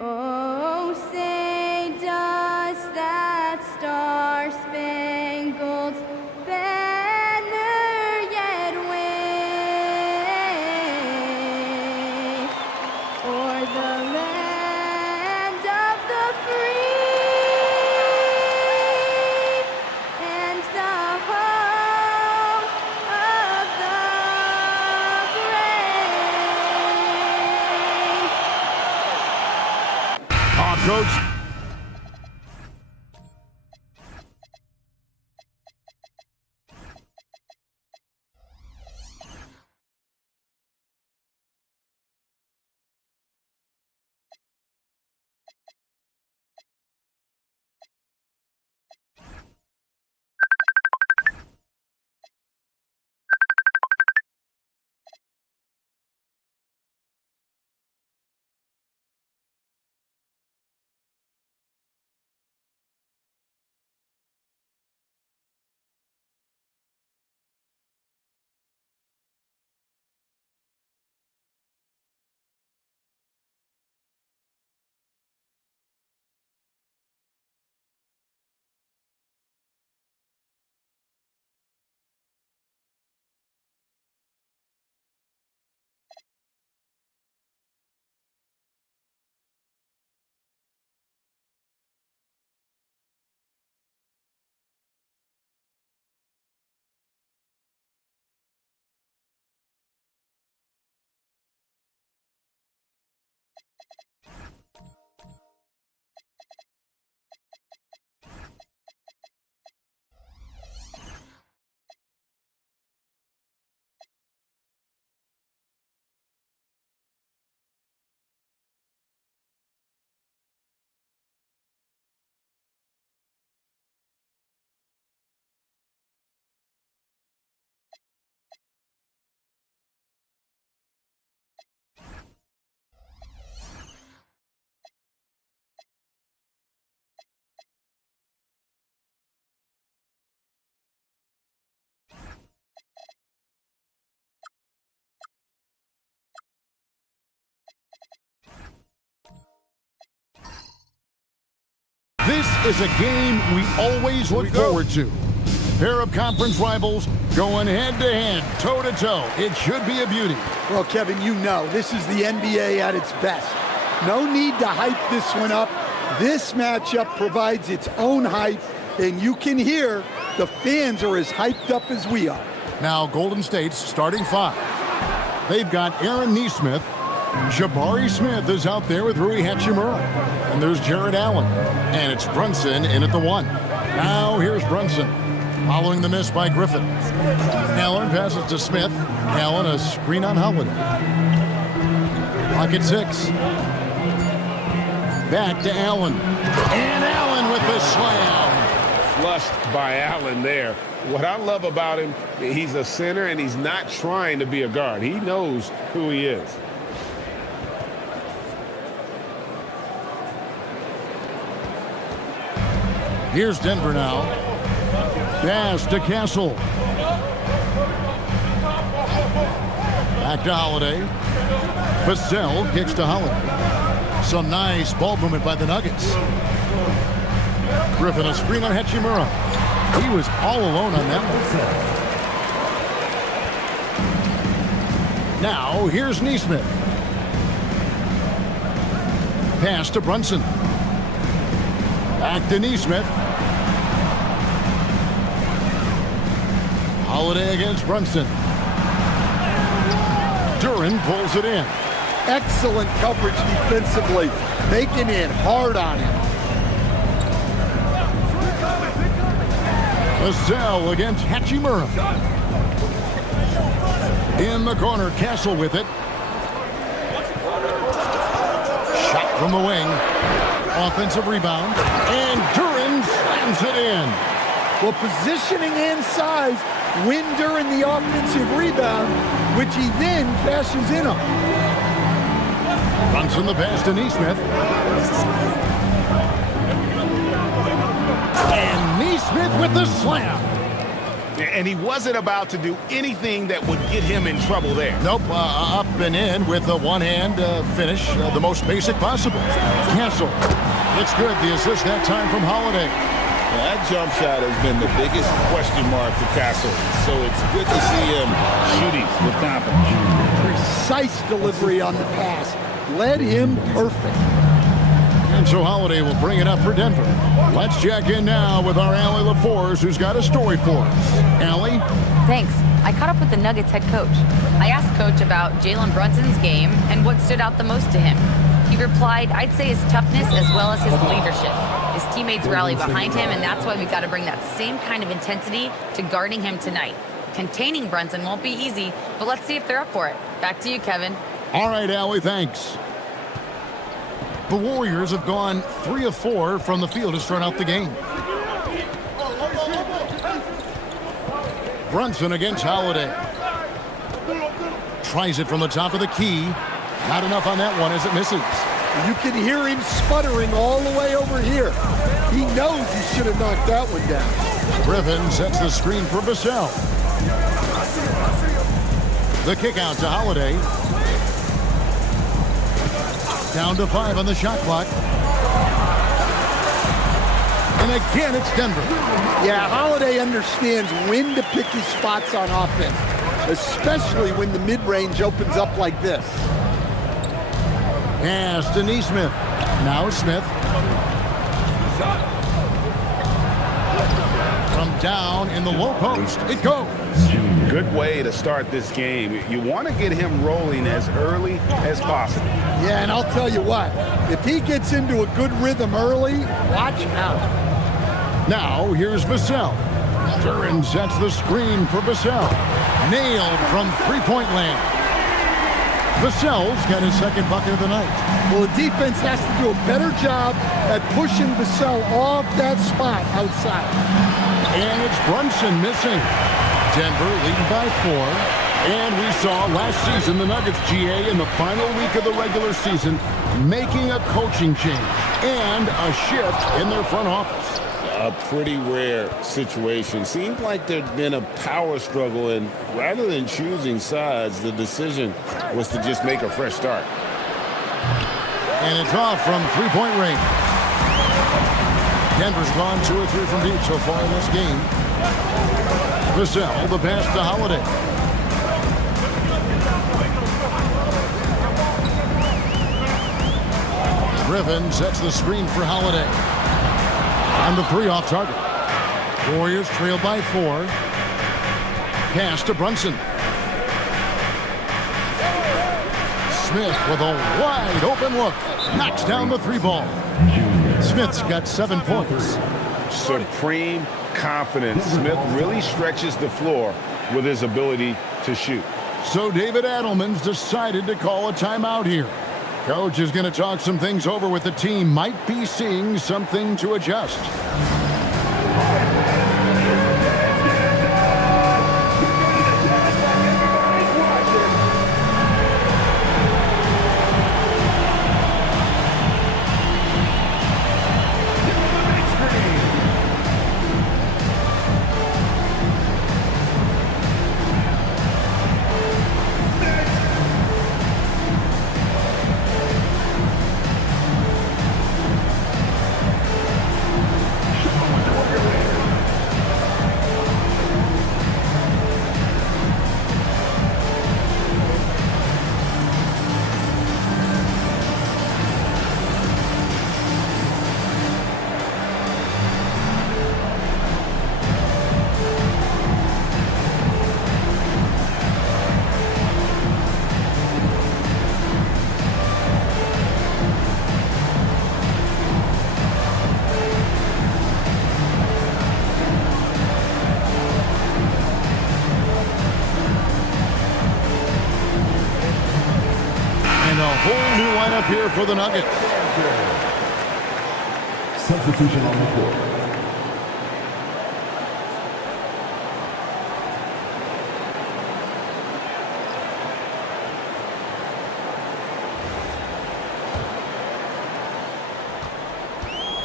Oh, say does that star-spangled banner yet wave o'er the land of the free and the home of the brave. Coach. This is a game we always look forward to. Pair of conference rivals going head-to-head, toe-to-toe. It should be a beauty. Well, Kevin, you know, this is the NBA at its best. No need to hype this one up. This matchup provides its own hype, and you can hear the fans are as hyped up as we are. Now, Golden State's starting five. They've got Aaron Nesmith. Jabari Smith is out there with Rui Hachimura. And there's Jared Allen. And it's Brunson in at the one. Now here's Brunson, following the miss by Griffin. Allen passes to Smith. Allen a screen on Holiday. Clock at 6. Back to Allen. And Allen with the slam. Flushed by Allen there. What I love about him, he's a center and he's not trying to be a guard. He knows who he is. Here's Denver now. Pass to Castle. Back to Holiday. Vassell kicks to Holiday. Some nice ball movement by the Nuggets. Griffin a screen on Hachimura. He was all alone on that one. Now here's Nesmith. Pass to Brunson. Back to Nesmith. Holiday against Brunson. Duran pulls it in. Excellent coverage defensively, making it hard on him. Vassell against Hachimura. In the corner, Castle with it. Shot from the wing. Offensive rebound. And Duran slams it in. Well, positioning and size win during the offensive rebound, which he then cashes in on. Brunson the pass to Nesmith. And Nesmith with the slam. And he wasn't about to do anything that would get him in trouble there. Nope, up and in with a one-hand finish, the most basic possible. Cancel. It's good. The assist that time from Holiday. That jump shot has been the biggest question mark to Castle, so it's good to see him shooting with confidence. Precise delivery on the pass. Led him perfect. And so Holiday will bring it up for Denver. Let's check in now with our Allie LaForce, who's got a story for us. Allie? Thanks. I caught up with the Nuggets head coach. I asked Coach about Jalen Brunson's game and what stood out the most to him. He replied, I'd say his toughness as well as his leadership. His teammates rally behind him, and that's why we've got to bring that same kind of intensity to guarding him tonight. Containing Brunson won't be easy, but let's see if they're up for it. Back to you, Kevin. All right, Allie, thanks. The Warriors have gone 3 of 4 from the field to start out the game. Brunson against Holiday. Tries it from the top of the key. Not enough on that one as it misses. You can hear him sputtering all the way over here. He knows he should have knocked that one down. Griffin sets the screen for Vassell. The kick out to Holiday. Down to 5 on the shot clock. And again, it's Denver. Yeah, Holiday understands when to pick his spots on offense, especially when the mid-range opens up like this. Pass to Neesmith. Now Smith. From down in the low post, it goes. Good way to start this game. You want to get him rolling as early as possible. Yeah, and I'll tell you what, if he gets into a good rhythm early, watch out. Now here's Vassell. Duran sets the screen for Vassell. Nailed from three-point land. Vassell's got his second bucket of the night. Well, the defense has to do a better job at pushing Vassell off that spot outside. And it's Brunson missing. Denver leading by 4. And we saw last season the Nuggets, GA, in the final week of the regular season, making a coaching change and a shift in their front office. A pretty rare situation. Seemed like there'd been a power struggle, and rather than choosing sides, the decision was to just make a fresh start. And it's off from three-point range. Denver's gone 2 or 3 from deep so far in this game. Vassell, the pass to Holiday. Griffin sets the screen for Holiday. On the 3 off target. Warriors trail by 4. Pass to Brunson. Smith with a wide open look. Knocks down the 3 ball. Smith's got 7 points. Supreme confidence. Smith really stretches the floor with his ability to shoot. So David Adelman's decided to call a timeout here. Coach is going to talk some things over with the team. Might be seeing something to adjust. Whole new lineup here for the Nuggets. Substitution on the court.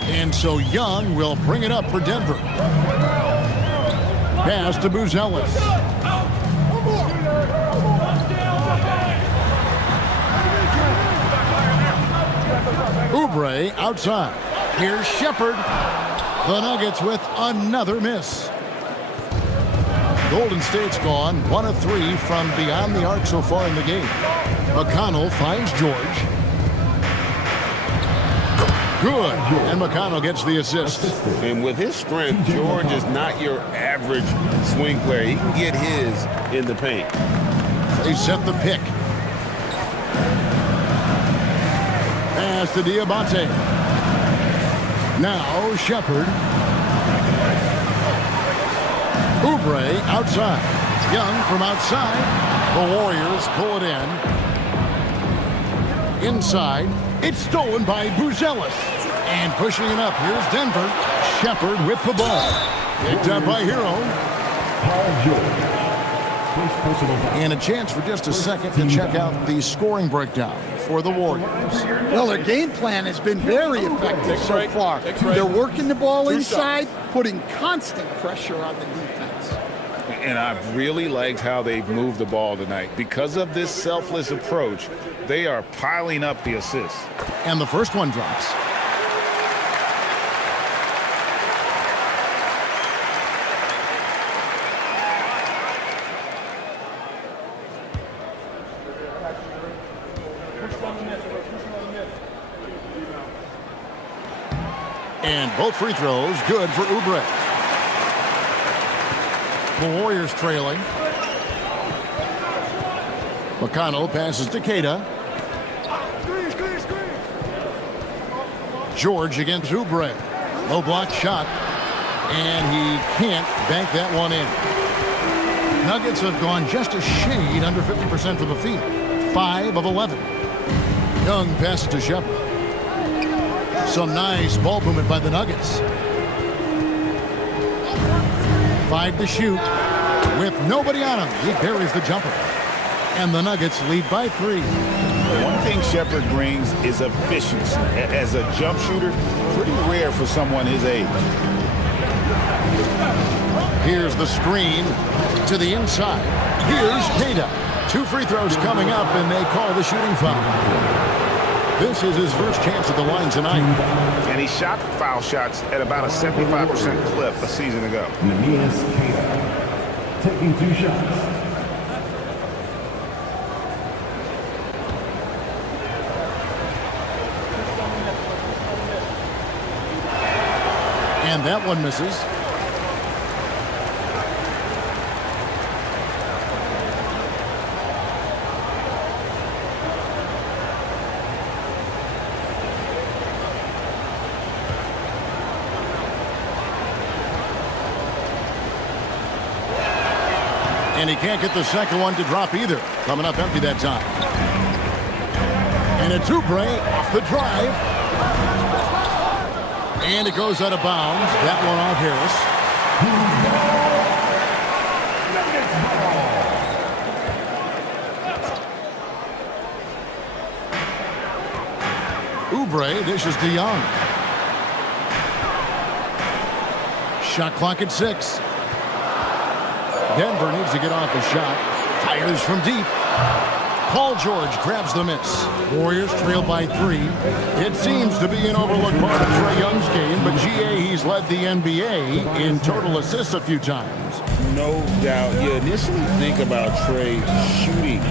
And so Young will bring it up for Denver. Pass to Buzelis. Oubre outside. Here's Shepard. The Nuggets with another miss. Golden State's gone 1 of 3 from beyond the arc so far in the game. McConnell finds George. Good. And McConnell gets the assist. And with his strength, George is not your average swing player. He can get his in the paint. They set the pick. Pass to Diabate. Now Shepard. Oubre outside. Young from outside. The Warriors pull it in. Inside. It's stolen by Buzelis. And pushing it up. Here's Denver. Shepard with the ball. Picked up by Hero. Paul George. First personal foul. And a chance for just a second to check out the scoring breakdown for the Warriors. Well, their game plan has been very effective so far. They're working the ball inside, putting constant pressure on the defense. And I've really liked how they've moved the ball tonight. Because of this selfless approach, they are piling up the assists. And the first one drops. And both free throws good for Oubre. The Warriors trailing. McConnell passes to Queta. George against Oubre. Low block shot. And he can't bank that one in. Nuggets have gone just a shade under 50% from the field. 5 of 11. Young passes to Shepard. Some nice ball movement by the Nuggets. 5 to shoot. With nobody on him, he buries the jumper. And the Nuggets lead by 3. One thing Shepard brings is efficiency. As a jump shooter, pretty rare for someone his age. Here's the screen to the inside. Here's Queta. 2 free throws coming up, and they call the shooting foul. This is his first chance at the line tonight. And he shot foul shots at about a 75% clip a season ago. Neemias Queta. Taking 2 shots. And that one misses. And he can't get the second one to drop either. Coming up empty that time. And it's Oubre off the drive. And it goes out of bounds. That one off Harris. Oubre dishes to Young. Shot clock at 6. Denver needs to get off the shot. Fires from deep. Paul George grabs the miss. Warriors trail by 3. It seems to be an overlooked part of Trae Young's game, but GA, he's led the NBA in total assists a few times. No doubt. You initially think about Trae shooting,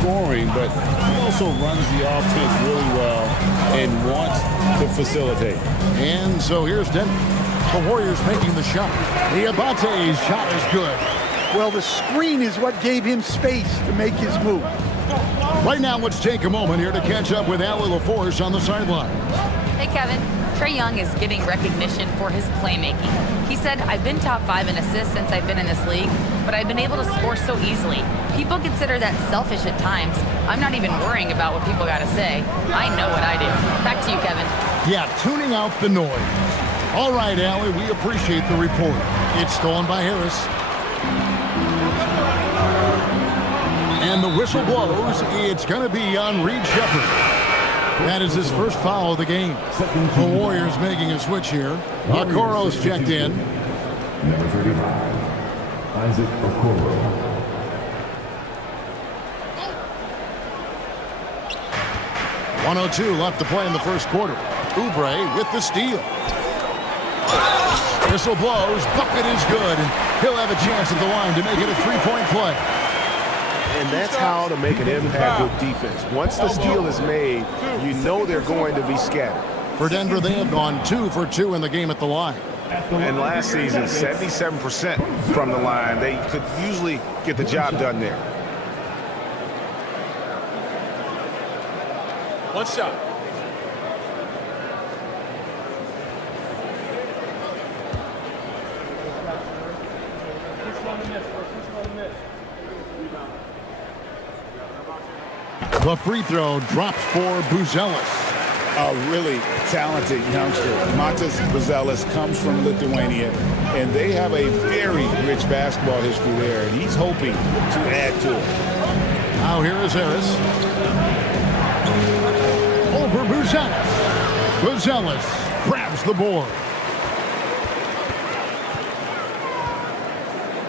scoring, but he also runs the offense really well and wants to facilitate. And so here's Denver. The Warriors making the shot. Diabate's shot is good. Well, the screen is what gave him space to make his move. Right now, let's take a moment here to catch up with Allie LaForce on the sideline. Hey, Kevin. Trae Young is getting recognition for his playmaking. He said, I've been top 5 in assists since I've been in this league, but I've been able to score so easily. People consider that selfish at times. I'm not even worrying about what people got to say. I know what I do. Back to you, Kevin. Yeah, tuning out the noise. All right, Allie, we appreciate the report. It's stolen by Harris. And the whistle blows. It's going to be on Reed Shepard. That is his first foul of the game. The Warriors making a switch here. Okoro's checked in. Number 35. Isaac Okoro. 1:02 left to play in the first quarter. Oubre with the steal. Whistle blows. Bucket is good. He'll have a chance at the line to make it a three-point play. And that's how to make an impact with defense. Once the steal is made, you know they're going to be scattered. For Denver, they have gone 2 for 2 in the game at the line. And last season, 77% from the line. They could usually get the job done there. One shot. The free throw drops for Buzelis. A really talented youngster. Matas Buzelis comes from Lithuania, and they have a very rich basketball history there, and he's hoping to add to it. Now here is Harris. Over Buzelis. Buzelis grabs the board.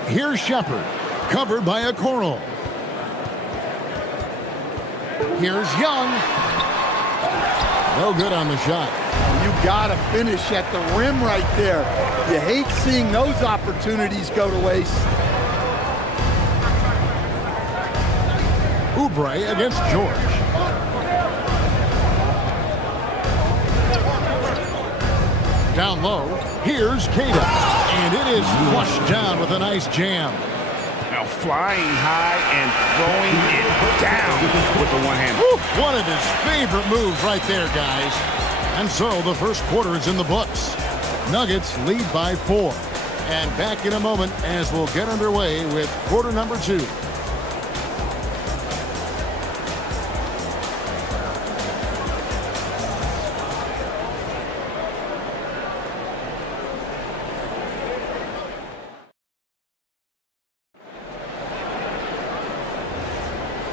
Here's Shepard, covered by Okoro. Here's Young. No good on the shot. You got to finish at the rim right there. You hate seeing those opportunities go to waste. Oubre against George. Down low, here's Keita. And it is flushed down with a nice jam. Now flying high and throwing it down with the one-hand. One of his favorite moves right there, guys. And so the first quarter is in the books. Nuggets lead by 4. And back in a moment as we'll get underway with quarter number 2.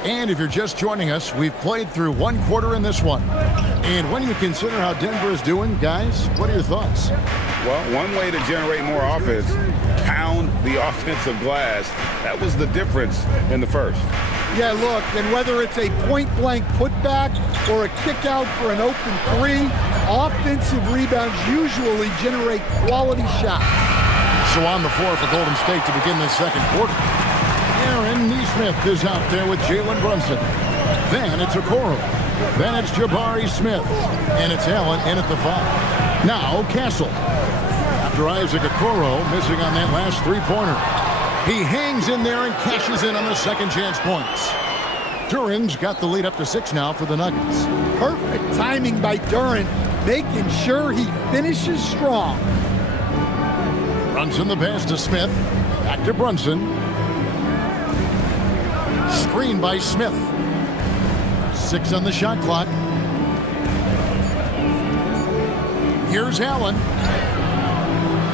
And if you're just joining us, we've played through one quarter in this one. And when you consider how Denver is doing, guys, what are your thoughts? Well, one way to generate more offense, pound the offensive glass. That was the difference in the first. Yeah, look, and whether it's a point-blank putback or a kick out for an open three, offensive rebounds usually generate quality shots. So on the floor for Golden State to begin this second quarter. Aaron Nesmith is out there with Jalen Brunson. Then it's Okoro. Then it's Jabari Smith. And it's Allen in at the 5. Now Castle. After Isaac Okoro missing on that last three-pointer. He hangs in there and cashes in on the second chance points. Duran's got the lead up to 6 now for the Nuggets. Perfect timing by Duran, making sure he finishes strong. Brunson the pass to Smith. Back to Brunson. Screen by Smith. 6 on the shot clock. Here's Allen.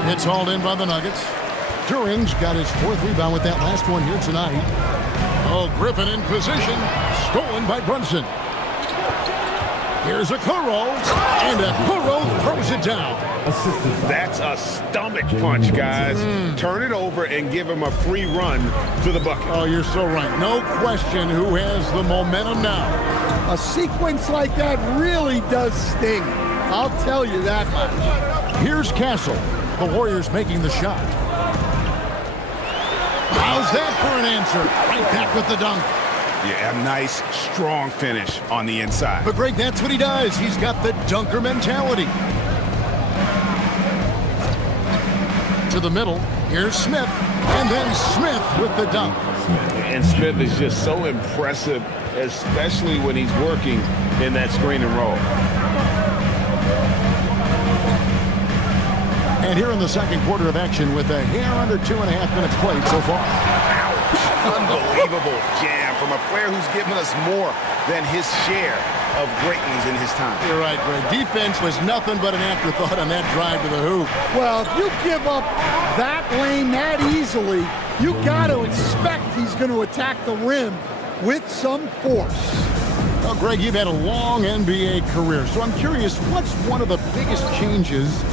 It's hauled in by the Nuggets. Duran's got his 4th rebound with that last one here tonight. Oh, Griffin in position. Stolen by Brunson. Here's Okoro. And Okoro throws it down. That's a stomach punch, guys. Turn it over and give him a free run to the bucket. Oh, you're so right. No question who has the momentum now. A sequence like that really does sting. I'll tell you that much. Here's Castle. The Warriors making the shot. How's that for an answer? Right back with the dunk. Yeah, a nice, strong finish on the inside. But Greg, that's what he does. He's got the dunker mentality. To the middle. Here's Smith. And then Smith with the dunk. And Smith is just so impressive, especially when he's working in that screen and roll. And here in the second quarter of action with a hair under 2.5 minutes played so far. Unbelievable jam from a player who's given us more than his share of great ones in his time. You're right, Greg. Defense was nothing but an afterthought on that drive to the hoop. Well, if you give up that lane that easily, you got to expect he's going to attack the rim with some force. Well, Greg, you've had a long NBA career, so I'm curious, what's one of the biggest changes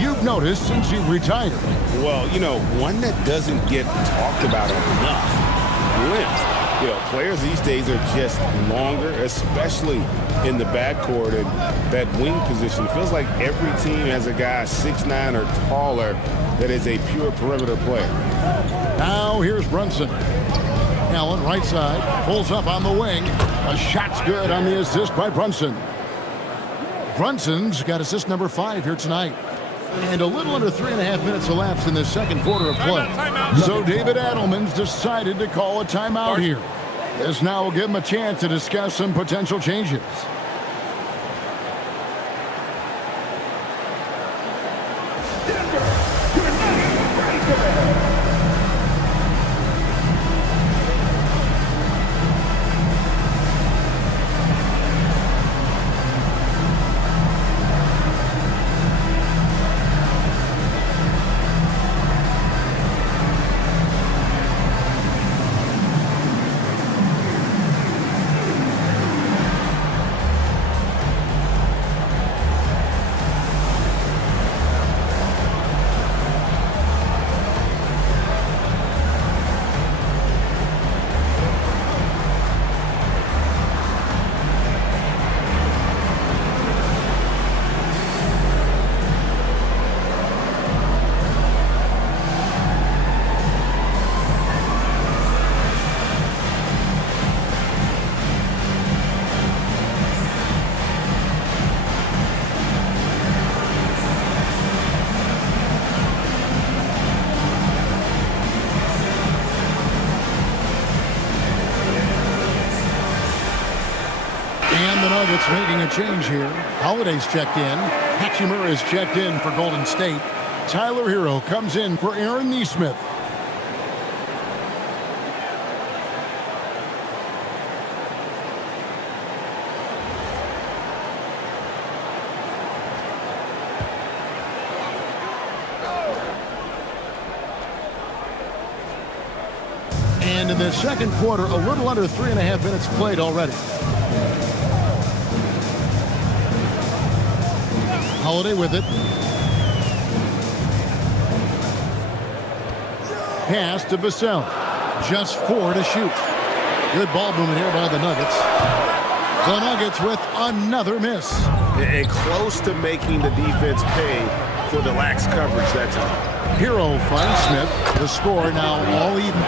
you've noticed since you've retired? Well, one that doesn't get talked about enough, length. Players these days are just longer, especially in the backcourt and that wing position. It feels like every team has a guy 6'9" or taller that is a pure perimeter player. Now here's Brunson. Allen, right side, pulls up on the wing. A shot's good on the assist by Brunson. Brunson's got assist number 5 here tonight. And a little under 3.5 minutes elapsed in the second quarter of play. So David Adelman's decided to call a timeout here. This now will give him a chance to discuss some potential changes. Nuggets making a change here. Holiday's checked in. Hachimura is checked in for Golden State. Tyler Hero comes in for Aaron Nesmith. And in the second quarter, a little under 3.5 minutes played already. Holiday with it. Pass to Vassell. Just 4 to shoot. Good ball movement here by the Nuggets. The Nuggets with another miss. And close to making the defense pay for the lax coverage that time. Hero finds Smith. The score now all even.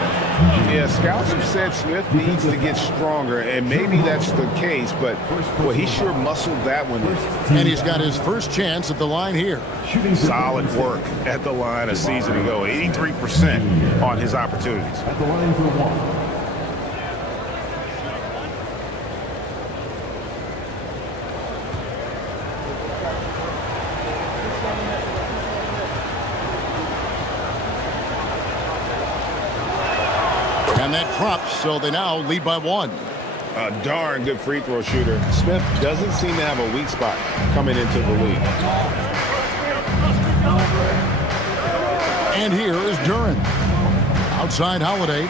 Yeah, scouts have said Smith needs to get stronger, and maybe that's the case, but boy, he sure muscled that one in. And he's got his first chance at the line here. Solid work at the line a season ago. 83% on his opportunities. At the line for one. And that drops, so they now lead by 1. A darn good free throw shooter. Smith doesn't seem to have a weak spot coming into the league. And here is Duran. Outside Holiday.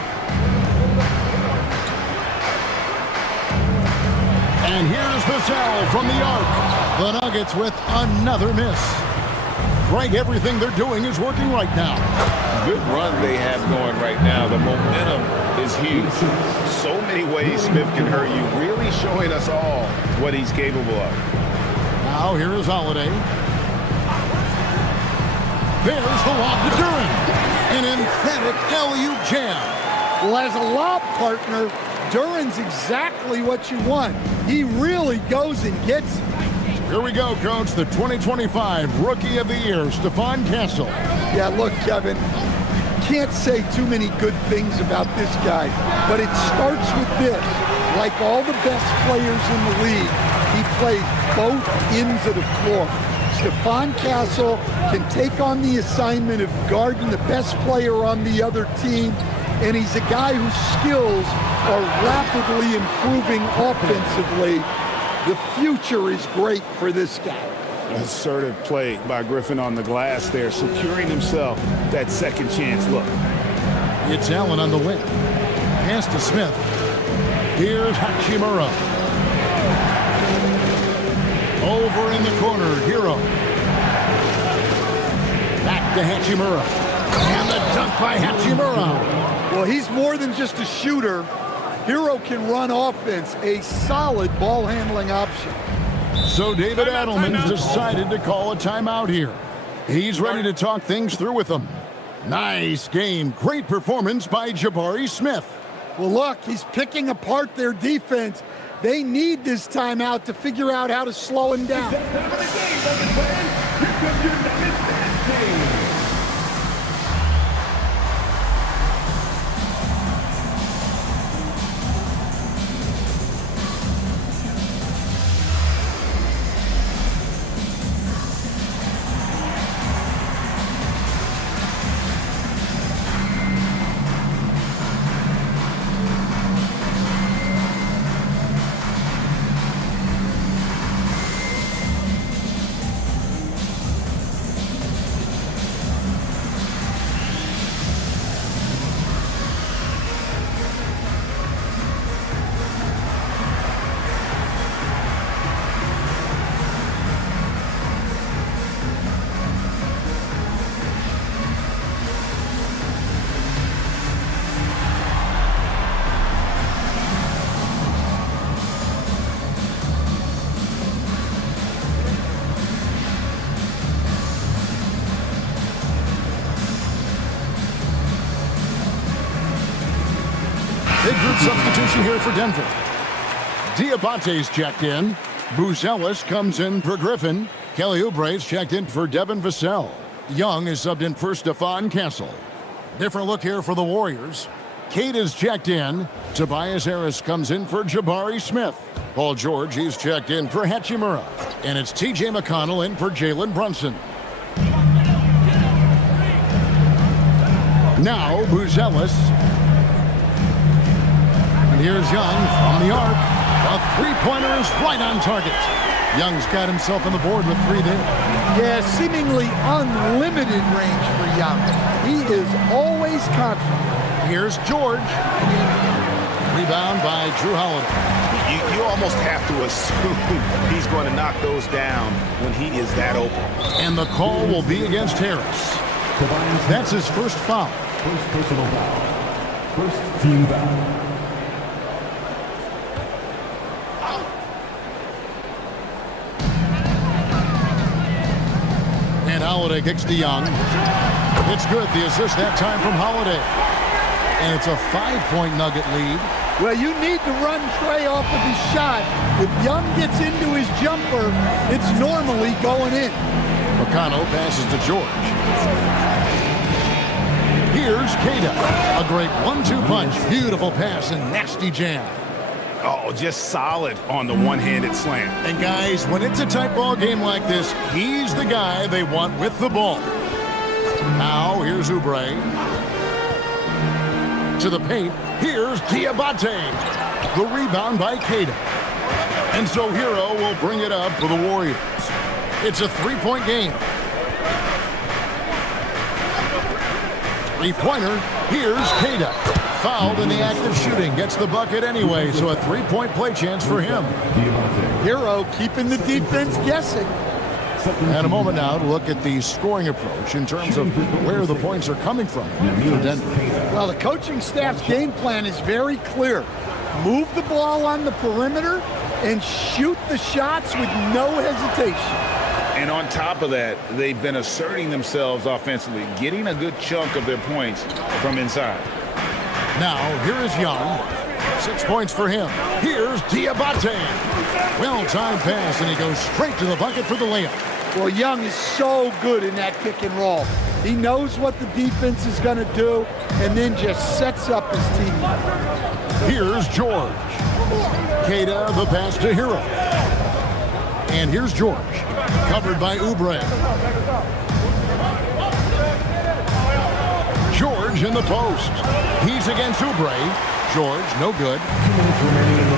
And here's Vassell from the arc. The Nuggets with another miss. Greg, everything they're doing is working right now. Good run they have going right now. The momentum is huge. So many ways Smith can hurt you, really showing us all what he's capable of. Now here is Holiday. There's the lob to Duran. An emphatic LU jam. Well, as a lob partner, Duran's exactly what you want. He really goes and gets it. Here we go, Coach. The 2025 Rookie of the Year, Stephon Castle. Yeah, look, Kevin, can't say too many good things about this guy, but it starts with this. Like all the best players in the league, he plays both ends of the floor. Stephon Castle can take on the assignment of guarding the best player on the other team, and he's a guy whose skills are rapidly improving offensively. The future is great for this guy. Assertive play by Griffin on the glass there, securing himself that second chance look. It's Allen on the wing. Pass to Smith. Here's Hachimura. Over in the corner, Hero. Back to Hachimura. And the dunk by Hachimura. Well, he's more than just a shooter. Hero can run offense, a solid ball handling option. So David Adelman's decided to call a timeout here. He's ready to talk things through with them. Nice game. Great performance by Jabari Smith. Well, look, he's picking apart their defense. They need this timeout to figure out how to slow him down. Big group substitution here for Denver. Diabate's checked in. Buzelis comes in for Griffin. Kelly Oubre's checked in for Devin Vassell. Young is subbed in for Stephon Castle. Different look here for the Warriors. Kate is checked in. Tobias Harris comes in for Jabari Smith. Paul George, he's checked in for Hachimura. And it's T.J. McConnell in for Jalen Brunson. Now Buzelis. And here's Young from the arc. The three-pointer is right on target. Young's got himself on the board with 3 there. Yeah, seemingly unlimited range for Young. He is always confident. Here's George. Rebound by Drew Holiday. You almost have to assume he's going to knock those down when he is that open. And the call will be against Harris. That's his first foul. First personal foul. First team foul. And Holiday kicks to Young. It's good. The assist that time from Holiday. And it's a 5-point Nugget lead. Well, you need to run Trey off of his shot. If Young gets into his jumper, it's normally going in. McConnell passes to George. Here's Cada. A great 1-2 punch. Beautiful pass and nasty jam. Oh, just solid on the one-handed slam. And guys, when it's a tight ball game like this, he's the guy they want with the ball. Now, here's Oubre. To the paint, here's Diabate. The rebound by Cada. And so Hero will bring it up for the Warriors. It's a 3-point game. Three-pointer, here's Cada. Fouled in the act of shooting. Gets the bucket anyway, so a 3-point play chance for him. Hero keeping the defense guessing. And a moment now to look at the scoring approach in terms of where the points are coming from for Denver. Well, the coaching staff's game plan is very clear. Move the ball on the perimeter and shoot the shots with no hesitation. And on top of that, they've been asserting themselves offensively, getting a good chunk of their points from inside. Now, here is Young. 6 points for him. Here's Diabate. Well-timed pass, and he goes straight to the bucket for the layup. Well, Young is so good in that pick and roll. He knows what the defense is going to do and then just sets up his teammate. Here's George. Cada, the pass to Hero. And here's George. Covered by Oubre. George in the post. He's against Oubre. George, no good.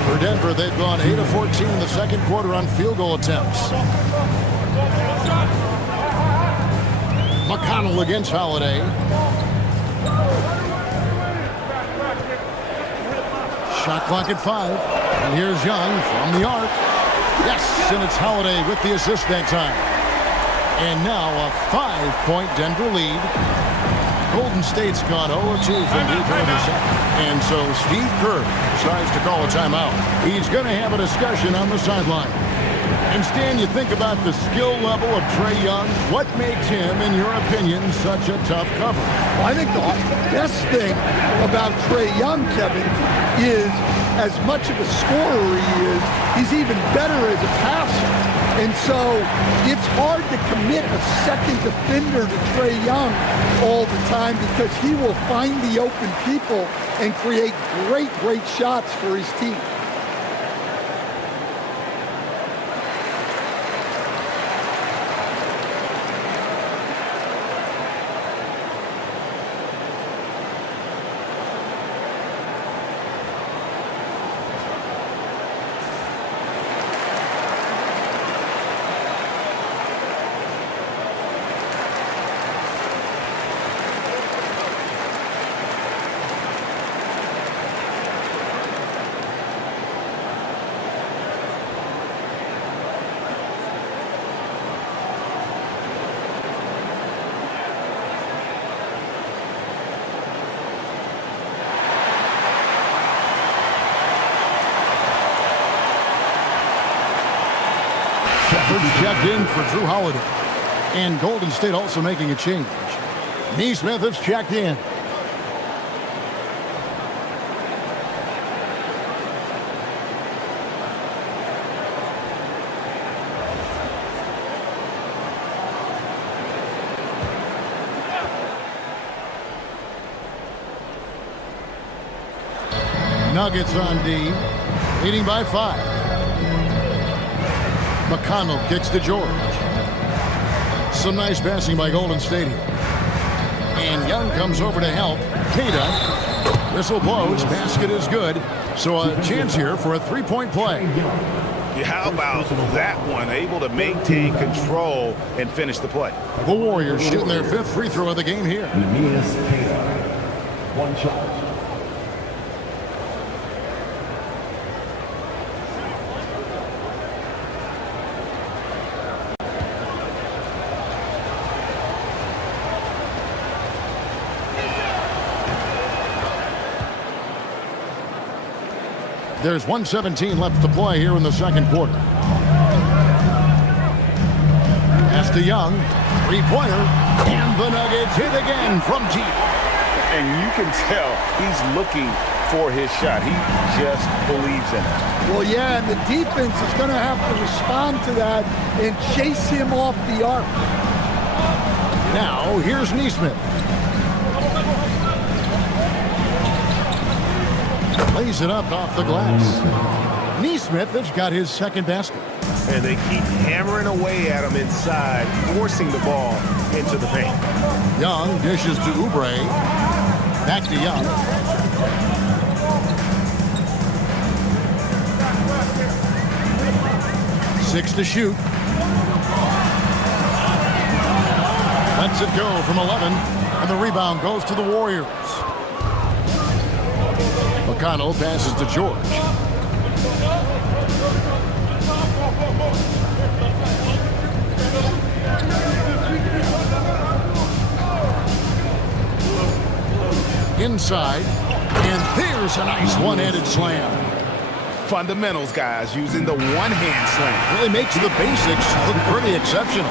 For Denver, they've gone 8 of 14 in the second quarter on field goal attempts. McConnell against Holiday. Shot clock at 5. And here's Young from the arc. Yes, and it's Holiday with the assist that time. And now a 5-point Denver lead. Golden State's gone 0-2 from deep into the second. And so Steve Kerr decides to call a timeout. He's going to have a discussion on the sideline. And Stan, you think about the skill level of Trae Young. What makes him, in your opinion, such a tough cover? Well, I think the best thing about Trae Young, Kevin, is as much of a scorer he is, he's even better as a passer. And so it's hard to commit a second defender to Trae Young all the time because he will find the open people and create great shots for his team. Shepard's checked in for Drew Holiday. And Golden State also making a change. Neesmith has checked in. Nuggets on D, leading by 5. McConnell kicks to George. Some nice passing by Golden State here. And Young comes over to help. Kata, whistle blows, basket is good. So a chance here for a three-point play. Yeah, how about that one? Able to maintain control and finish the play. The Warriors shooting their 5th free throw of the game here. Neemias Queta. One shot. There's 1:17 left to play here in the second quarter. Pass to Young, three-pointer, and the Nuggets hit again from deep. And you can tell he's looking for his shot. He just believes in it. Well, yeah, and the defense is going to have to respond to that and chase him off the arc. Now, here's Neesmith. Lays it up off the glass. Neesmith has got his second basket. And they keep hammering away at him inside, forcing the ball into the paint. Young dishes to Oubre. Back to Young. Six to shoot. Lets it go from 11. And the rebound goes to the Warriors. McConnell passes to George. Inside, and there's a nice one-handed slam. Fundamentals, guys, using the one-hand slam. Really makes the basics look pretty exceptional.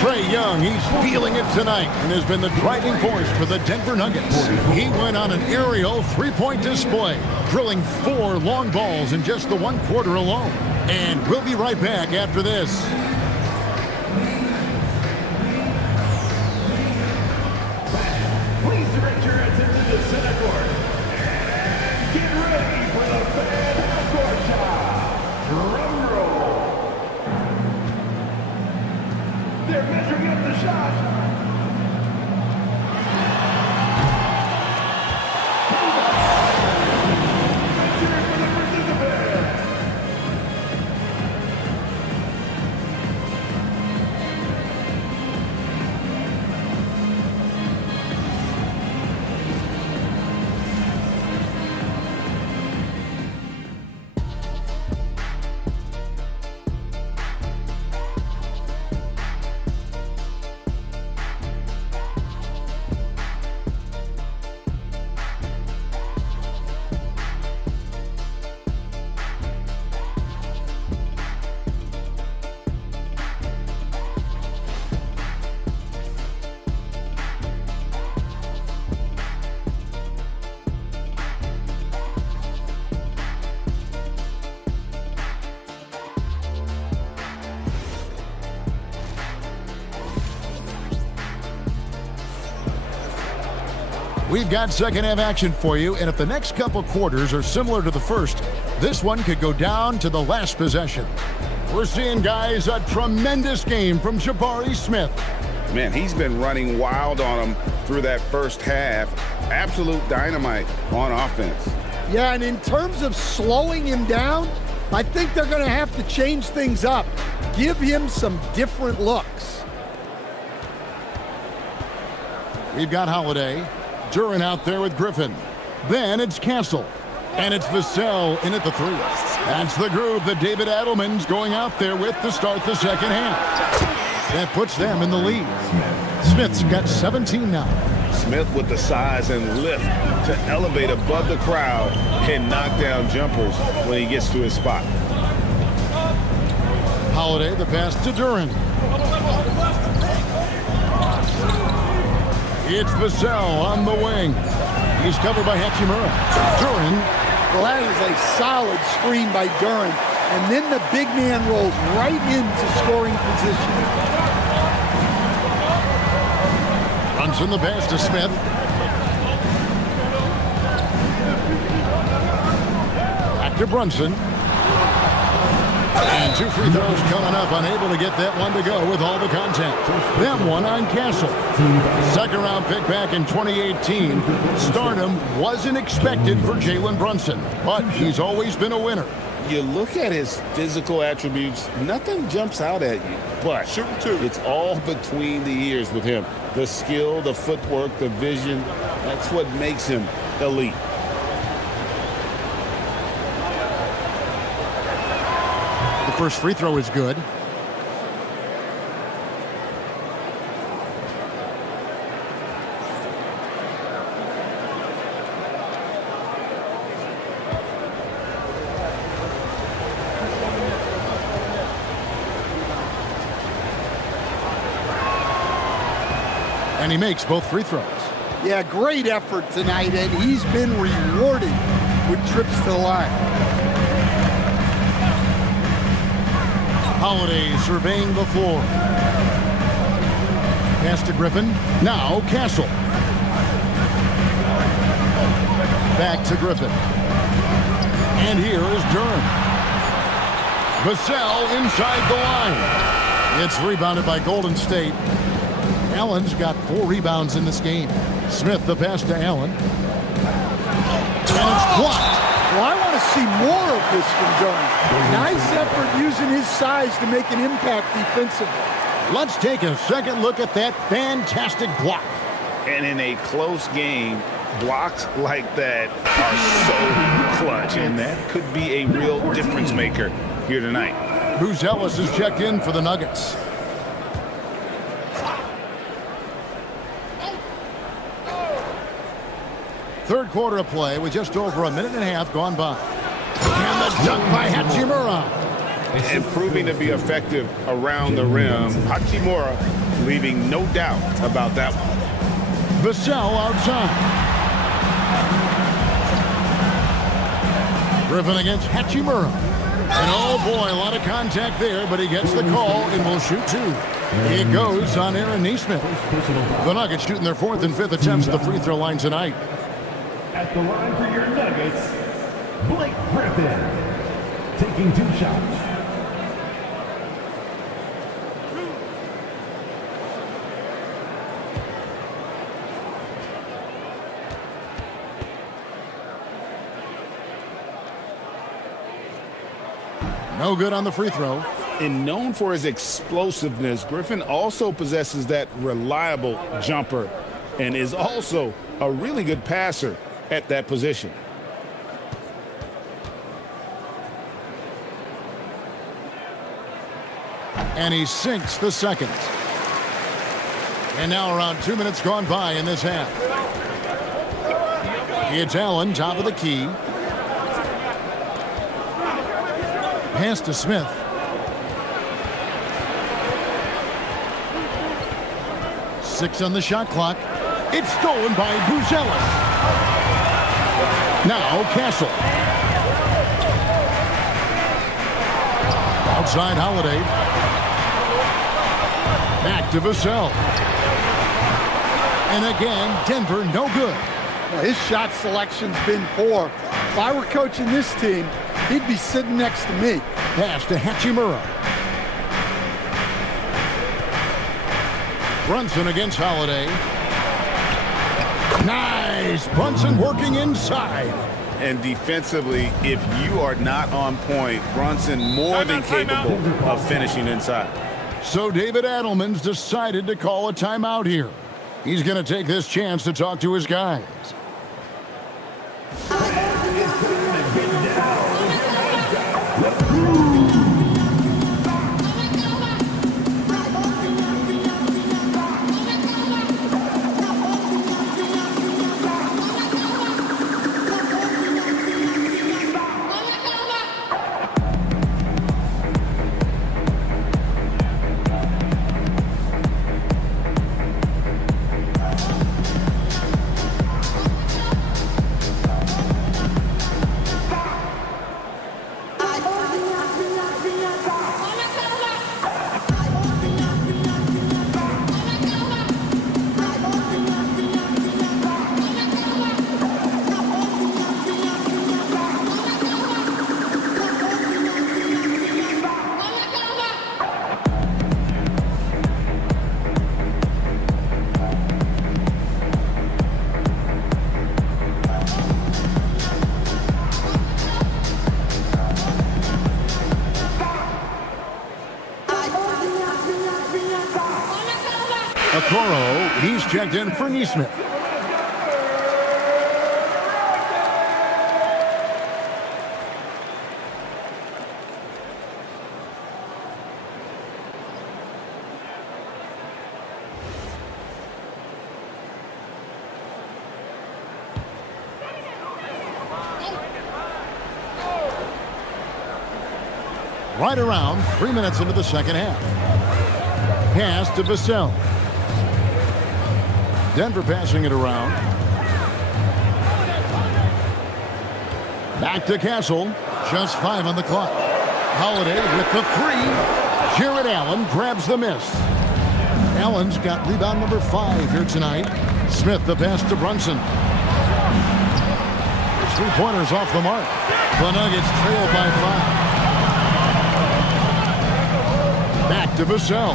Trae Young, he's feeling it tonight and has been the driving force for the Denver Nuggets. He went on an aerial three-point display, drilling 4 long balls in just the 1 quarter alone. And we'll be right back after this. Please direct your attention to center court. And get ready for the fan half-court shot. Drum roll. They're measuring up the shot. We've got second half action for you, and if the next couple quarters are similar to the first, this one could go down to the last possession. We're seeing, guys, a tremendous game from Jabari Smith. Man, he's been running wild on him through that first half. Absolute dynamite on offense. Yeah, and in terms of slowing him down, I think they're going to have to change things up. Give him some different looks. We've got Holiday. Duran out there with Griffin. Then it's Castle. And it's Vassell in at the 3. That's the group that David Adelman's going out there with to start the second half. That puts them in the lead. Smith's got 17 now. Smith with the size and lift to elevate above the crowd and knock down jumpers when he gets to his spot. Holiday, the pass to Duran. It's Vassell on the wing. He's covered by Hachimura. Duran. Well, that is a solid screen by Duran. And then the big man rolls right into scoring position. Brunson the pass to Smith. Back to Brunson. And 2 free throws coming up, unable to get that one to go with all the contact. That one on Castle. Second round pick back in 2018. Stardom wasn't expected for Jalen Brunson, but he's always been a winner. You look at his physical attributes, nothing jumps out at you. But it's all between the ears with him. The skill, the footwork, the vision, that's what makes him elite. First free throw is good. And he makes both free throws. Yeah, great effort tonight, and he's been rewarded with trips to the line. Holiday surveying the floor. Pass to Griffin. Now Castle. Back to Griffin. And here is Duran. Vassell inside the line. It's rebounded by Golden State. Allen's got 4 rebounds in this game. Smith the pass to Allen. And it's blocked. Well, I want to see more of this from Duran. Nice effort using his size to make an impact defensively. Let's take a second look at that fantastic block. And in a close game, blocks like that are so clutch, and that could be a real difference maker here tonight. Bruce Ellis is checked in for the Nuggets. Third quarter of play with just over a minute and a half gone by. And the dunk by Hachimura. And proving to be effective around the rim. Hachimura leaving no doubt about that one. Vassell outside. Griffin against Hachimura. And oh boy, a lot of contact there, but he gets the call and will shoot 2. It goes on Aaron Nesmith. The Nuggets shooting their 4th and 5th attempts at the free throw line tonight. At the line for your Nuggets, Blake Griffin, taking 2 shots. No good on the free throw. And known for his explosiveness, Griffin also possesses that reliable jumper and is also a really good passer at that position. And he sinks the second. And now around 2 minutes gone by in this half. It's Allen, top of the key. Pass to Smith. Six on the shot clock. It's stolen by Buzelis. Now Castle. Outside Holiday. Back to Vassell. And again, Denver no good. Well, his shot selection's been poor. If I were coaching this team, he'd be sitting next to me. Pass to Hachimura. Brunson against Holiday. Nice! Brunson working inside. And defensively, if you are not on point, Brunson more than capable of finishing inside. So David Adelman's decided to call a timeout here. He's going to take this chance to talk to his guys. Okoro, he's checked in for Neesmith. Right around 3 minutes into the second half. Pass to Vassell. Denver passing it around. Back to Castle. Just 5 on the clock. Holiday with the 3. Jared Allen grabs the miss. Allen's got rebound number 5 here tonight. Smith the pass to Brunson. 3-pointers off the mark. The Nuggets trail by 5. Back to Vassell.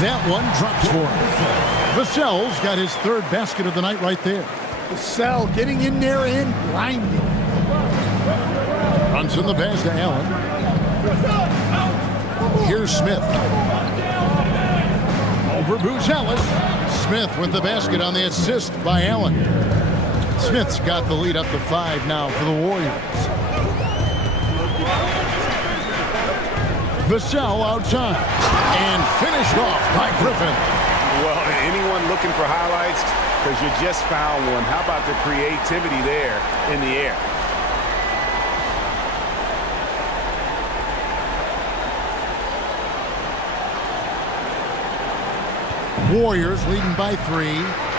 That one drops for him. Vassell's got his 3rd basket of the night right there. Vassell getting in there and grinding. Brunson the pass to Allen. Here's Smith. Over Buzelis. Smith with the basket on the assist by Allen. Smith's got the lead up to 5 now for the Warriors. Vassell outside. And finished off by Griffin. Well, anyone looking for highlights, because you just found one. How about the creativity there in the air? Warriors leading by 3.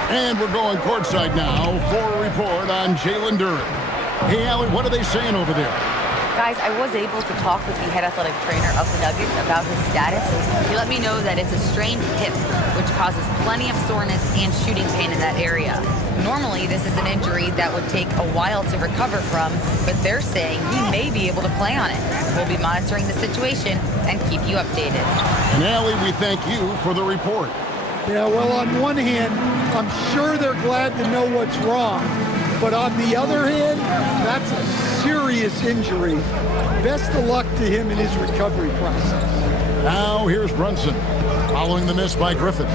And we're going courtside now for a report on Jalen Duren. Hey, Allie, what are they saying over there? Guys, I was able to talk with the head athletic trainer of the Nuggets about his status. He let me know that it's a strained hip, which causes plenty of soreness and shooting pain in that area. Normally, this is an injury that would take a while to recover from, but they're saying he may be able to play on it. We'll be monitoring the situation and keep you updated. And Allie, we thank you for the report. Yeah, well, on one hand, I'm sure they're glad to know what's wrong. But on the other hand, that's a serious injury. Best of luck to him in his recovery process. Now here's Brunson. Following the miss by Griffin.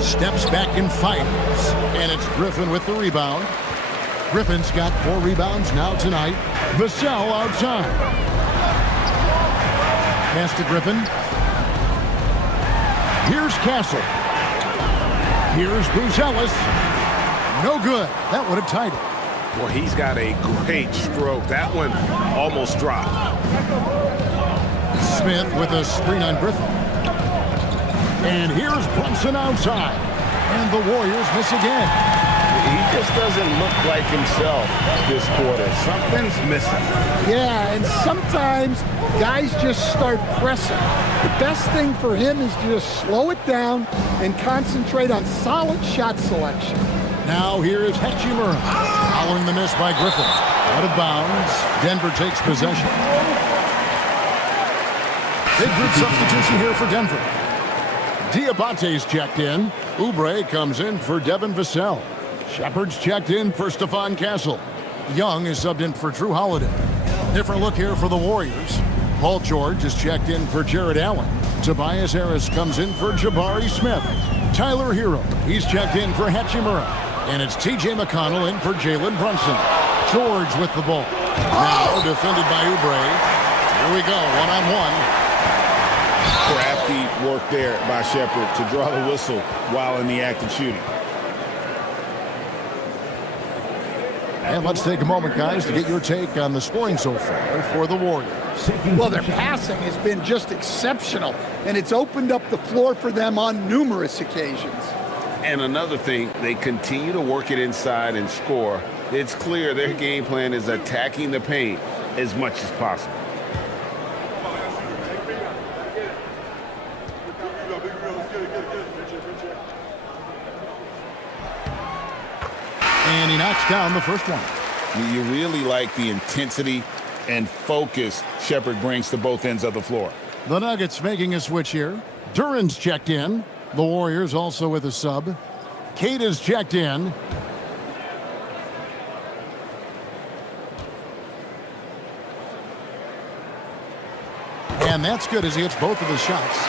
Steps back and fires. And it's Griffin with the rebound. Griffin's got 4 rebounds now tonight. Vassell outside. Pass to Griffin. Here's Castle. Here's Buzelis. No good. That would have tied it. Well, he's got a great stroke. That one almost dropped. Smith with a screen on Griffin. And here's Brunson outside. And the Warriors miss again. He just doesn't look like himself this quarter. Something's missing. Yeah, and sometimes guys just start pressing. The best thing for him is to just slow it down and concentrate on solid shot selection. Now here is Hachimura. Following the miss by Griffin. Out of bounds. Denver takes possession. Big group substitution here for Denver. Diabate's checked in. Oubre comes in for Devin Vassell. Shepard's checked in for Stephon Castle. Young is subbed in for Drew Holiday. Different look here for the Warriors. Paul George is checked in for Jared Allen. Tobias Harris comes in for Jabari Smith. Tyler Hero, he's checked in for Hachimura. And it's T.J. McConnell in for Jalen Brunson. George with the ball. Now defended by Oubre. Here we go, one-on-one. Crafty work there by Shepard to draw the whistle while in the act of shooting. And let's take a moment, guys, to get your take on the scoring so far for the Warriors. Well, their passing has been just exceptional, and it's opened up the floor for them on numerous occasions. And another thing, they continue to work it inside and score. It's clear their game plan is attacking the paint as much as possible. And he knocks down the first one. You really like the intensity and focus Shepard brings to both ends of the floor. The Nuggets making a switch here. Duran's checked in. The Warriors also with a sub. Cade is checked in. And that's good as he hits both of his shots.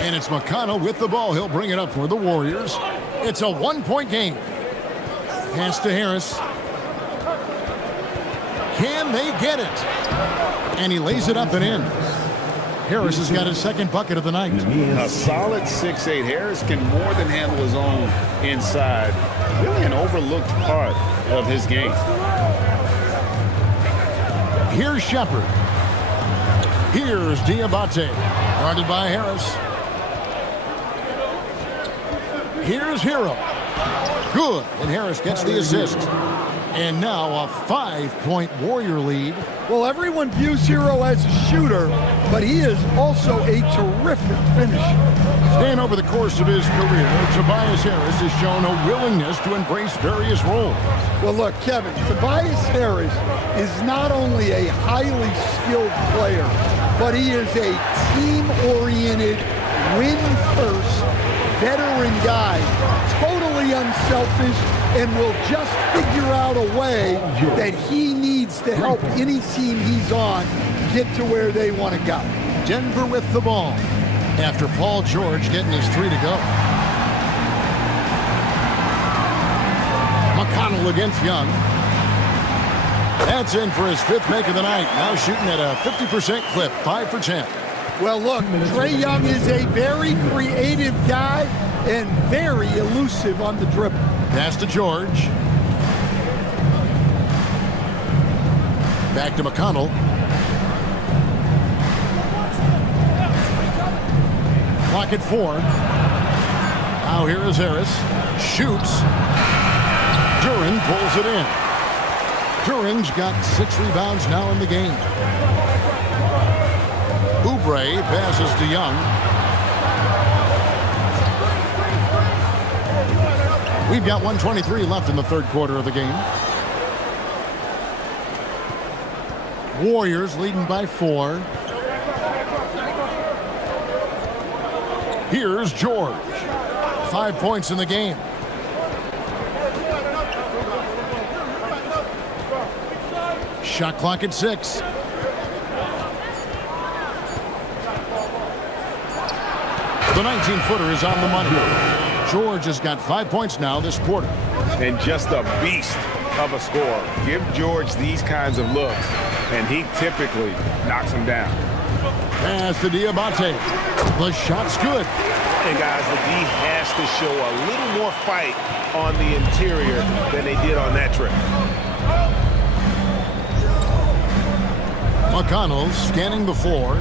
And it's McConnell with the ball. He'll bring it up for the Warriors. It's a one-point game. Pass to Harris. Can they get it? And he lays it up and in. Harris has got his second bucket of the night. A solid 6'8". Harris can more than handle his own inside. Really an overlooked part of his game. Here's Shepard. Here's Diabate. Guarded by Harris. Here's Hero. Good. And Harris gets the assist. And now a 5-point Warrior lead. Well, everyone views Hero as a shooter, but he is also a terrific finisher. Staying over the course of his career, Tobias Harris has shown a willingness to embrace various roles. Well, look, Kevin, Tobias Harris is not only a highly skilled player, but he is a team-oriented, win-first, veteran guy, totally unselfish, and will just figure out a way that he needs to help any team he's on get to where they want to go. Denver with the ball after Paul George getting his 3 to go. McConnell against Young. That's in for his 5th make of the night. Now shooting at a 50% clip, 5 for 10. Well, look, Trae Young is a very creative guy and very elusive on the dribble. Pass to George. Back to McConnell. Clock at 4. Now here is Harris. Shoots. Duran pulls it in. Duran's got 6 rebounds now in the game. Oubre passes to Young. We've got 1:23 left in the third quarter of the game. Warriors leading by 4. Here's George. 5 points in the game. Shot clock at 6. The 19-footer is on the money. George has got 5 points now this quarter. And just a beast of a scorer. Give George these kinds of looks, and he typically knocks them down. Pass to Diabate. The shot's good. And guys, the D has to show a little more fight on the interior than they did on that trip. McConnell scanning the floor.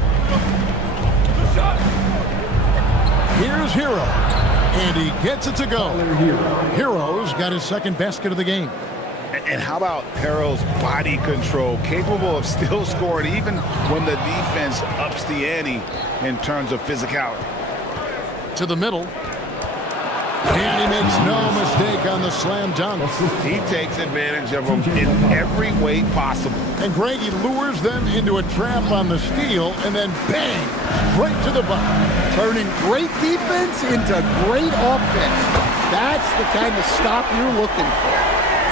Here's Hero. And he gets it to go. Hero's got his second basket of the game. And how about Hero's body control, capable of still scoring even when the defense ups the ante in terms of physicality. To the middle. And he makes no mistake on the slam dunk. He takes advantage of them in every way possible. And Greg, he lures them into a trap on the steal, and then bang, right to the bucket. Turning great defense into great offense. That's the kind of stop you're looking for.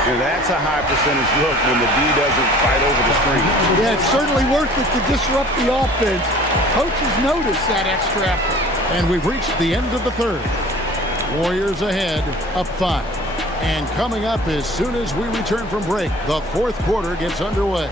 Yeah, that's a high percentage look when the D doesn't fight over the screen. Yeah, it's certainly worth it to disrupt the offense. Coaches notice that extra effort. And we've reached the end of the third. Warriors ahead, up 5. And coming up as soon as we return from break, the fourth quarter gets underway.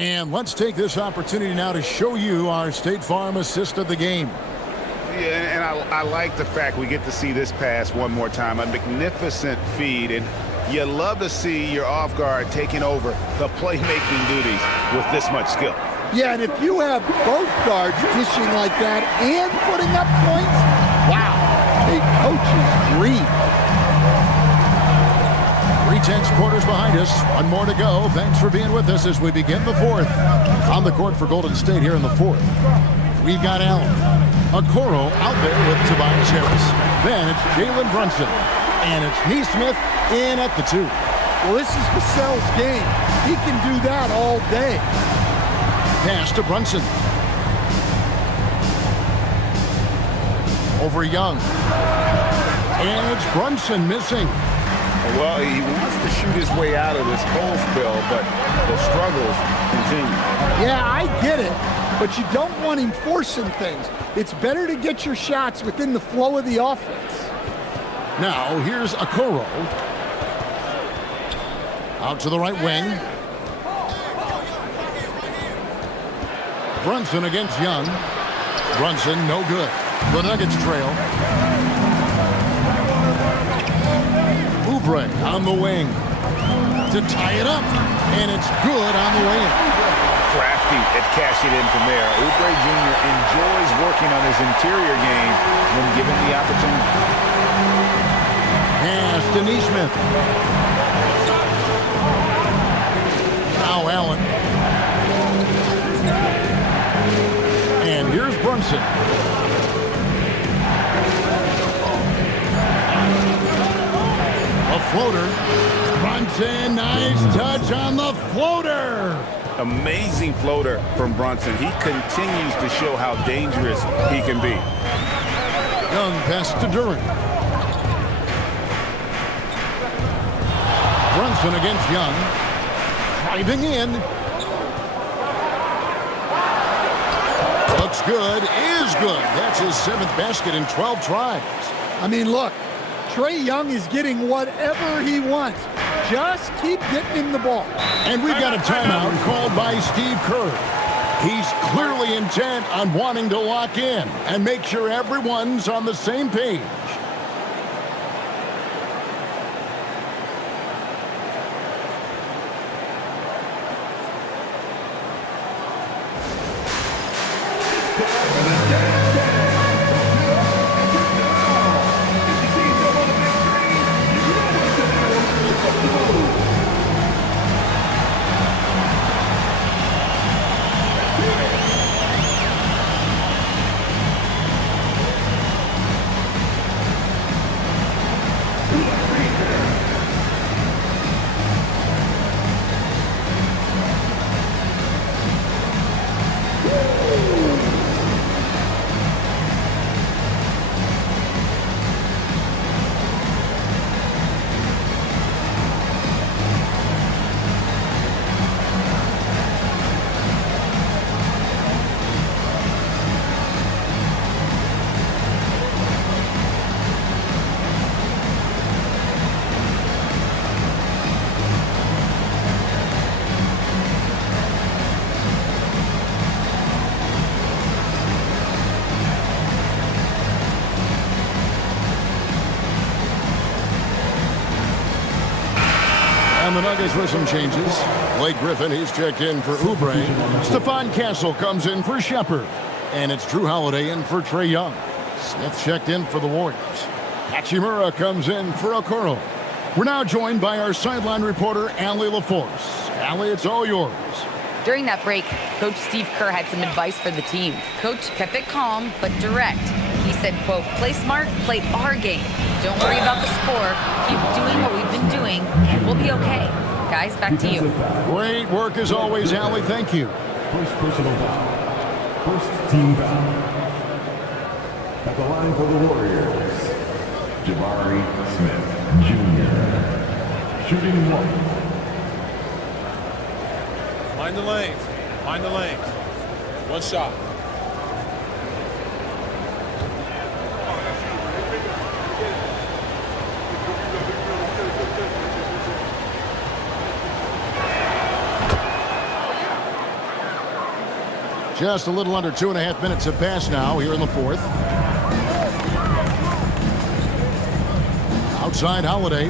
And let's take this opportunity now to show you our State Farm assist of the game. Yeah, and I like the fact we get to see this pass one more time. A magnificent feed, and you love to see your off guard taking over the playmaking duties with this much skill. Yeah, and if you have both guards dishing like that and putting up points, wow, a coach's dream. 3/10 quarters behind us. One more to go. Thanks for being with us as we begin the fourth. On the court for Golden State here in the fourth. We've got Allen. Okoro out there with Tobias Harris. Then it's Jalen Brunson. And it's Neesmith in at the 2. Well, this is Vassell's game. He can do that all day. Pass to Brunson. Over Young. And it's Brunson missing. Well, he wants to shoot his way out of this cold spell, but the struggles continue. Yeah, I get it, but you don't want him forcing things. It's better to get your shots within the flow of the offense. Now, here's Okoro. Out to the right wing. Brunson against Young. Brunson, no good. The Nuggets trail. Oubre on the wing to tie it up, and it's good on the way in. Crafty at cashing in from there. Oubre Jr. enjoys working on his interior game when given the opportunity. Pass to Neesmith. Now Allen. And here's Brunson. A floater. Brunson, nice touch on the floater. Amazing floater from Brunson. He continues to show how dangerous he can be. Young pass to Duran. Brunson against Young. Driving in. Looks good, is good. That's his 7th basket in 12 tries. I mean, look, Trae Young is getting whatever he wants. Just keep getting him the ball. And we've got a timeout called by Steve Kerr. He's clearly intent on wanting to lock in and make sure everyone's on the same page. Nuggets with some changes. Blake Griffin, he's checked in for Oubre. Stephon Castle comes in for Shepard. And it's Drew Holiday in for Trae Young. Smith checked in for the Warriors. Hachimura comes in for Okoro. We're now joined by our sideline reporter, Allie LaForce. Allie, it's all yours. During that break, Coach Steve Kerr had some advice for the team. Coach kept it calm but direct. He said, quote, play smart, play our game. Don't worry about the score. Keep doing what we've been doing, and we'll be okay. Guys, back to you. Great work as always, Allie. Thank you. First personal foul. First team foul. At the line for the Warriors, Jabari Smith Jr. Shooting one. Mind the lanes. Mind the lanes. One shot. Just a little under 2.5 minutes have passed now here in the fourth. Outside Holiday.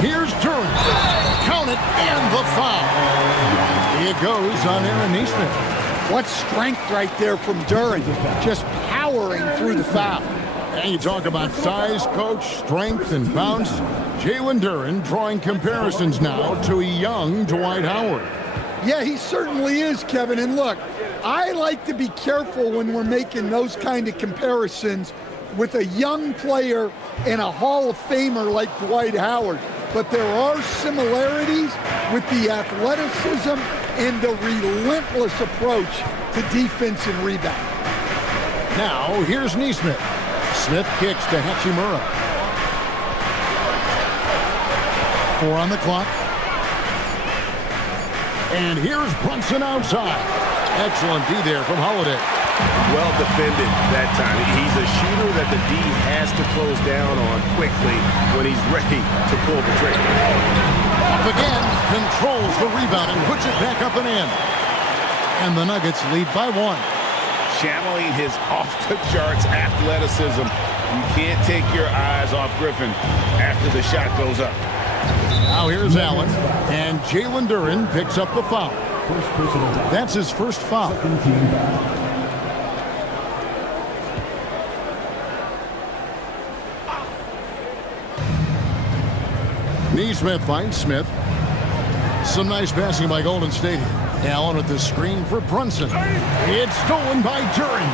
Here's Duran. Count it, and the foul. It goes on Aaron Nesmith. What strength right there from Duran, just powering through the foul. And you talk about size, coach, strength, and bounce. Jalen Duran drawing comparisons now to a young Dwight Howard. Yeah, he certainly is, Kevin. And look, I like to be careful when we're making those kind of comparisons with a young player and a Hall of Famer like Dwight Howard. But there are similarities with the athleticism and the relentless approach to defense and rebound. Now, here's Nesmith. Smith kicks to Hachimura. 4 on the clock. And here's Brunson outside. Excellent D there from Holiday. Well defended that time. He's a shooter that the D has to close down on quickly when he's ready to pull the trigger. Up again, controls the rebound and puts it back up and in. And the Nuggets lead by 1. Channeling his off-the-charts athleticism. You can't take your eyes off Griffin after the shot goes up. Now here's Allen, and Jalen Duran picks up the foul. First personal foul. That's his first foul. Second team foul. Nesmith finds Smith. Some nice passing by Golden State. Allen with the screen for Brunson. It's stolen by Duran.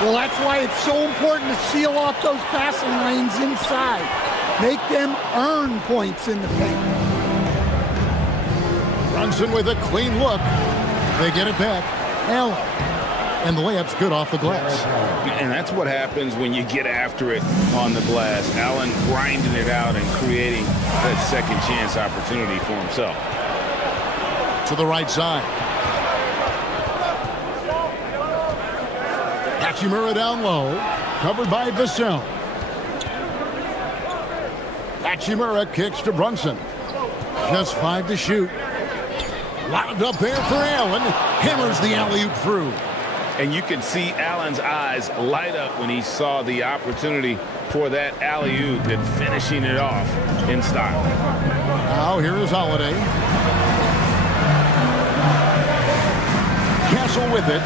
Well, that's why it's so important to seal off those passing lanes inside. Make them earn points in the paint. Brunson with a clean look. They get it back. Allen. And the layup's good off the glass. And that's what happens when you get after it on the glass. Allen grinding it out and creating that second chance opportunity for himself. To the right side. Hachimura down low. Covered by Vassell. Hachimura kicks to Brunson. Just 5 to shoot. Lobbed up there for Allen. Hammers the alley-oop through. And you can see Allen's eyes light up when he saw the opportunity for that alley-oop and finishing it off in style. Now here is Holiday. Castle with it.